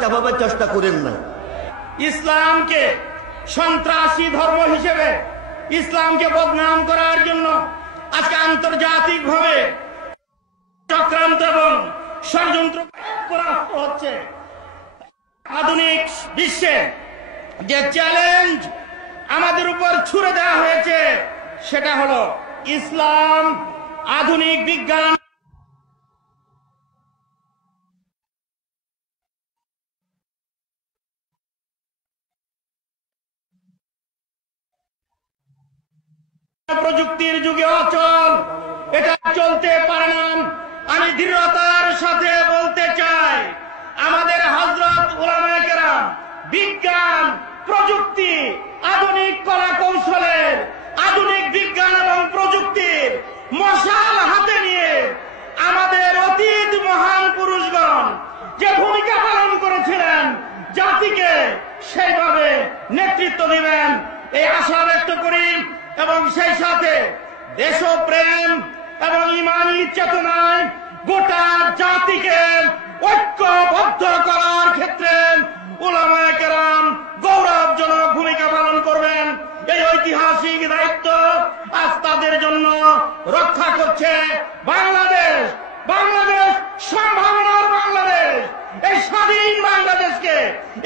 চাপাবার চেষ্টা করেন না। ইসলামকে সন্ত্রাসী ধর্ম হিসেবে ইসলামকে বদনাম করার জন্য আজকে আন্তর্জাতিক ভাবে চক্রান্ত এবং ষড়যন্ত্র হচ্ছে। আধুনিক বিশ্বে যে চ্যালেঞ্জ আমাদের উপর ছুড়ে দেওয়া হয়েছে, সেটা হলো ইসলাম আধুনিক বিজ্ঞান প্রযুক্তির যুগে অচল। এটা চলতে পারে না। আমি দৃঢ়তার সাথে বলতে চাই, আমাদের হজরত ওলামায়েরা বিজ্ঞান, প্রযুক্তি, আধুনিক কলা কৌশলের আধুনিক বিজ্ঞান এবং প্রযুক্তির মশাল হাতে নিয়ে আমাদের অতীত মহান পুরুষগণ যে ভূমিকা পালন করেছিলেন, জাতিকে সেইভাবে নেতৃত্ব দিবেন। এই আশা ব্যক্ত করি এবং সেই সাথে দেশপ্রেম এবং ইমানি চেতনায় গোটা জাতিকে ঐক্যবদ্ধ করার ক্ষেত্রে কেরাম গৌরবজনক ভূমিকা পালন করবেন। এই ঐতিহাসিক দায়িত্ব আজ তাদের জন্য রক্ষা করছে বাংলাদেশ। বাংলাদেশ সম্ভাবনার বাংলাদেশ। এই স্বাধীন বাংলাদেশকে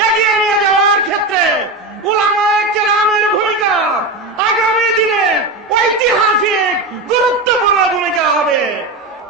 এগিয়ে নিয়ে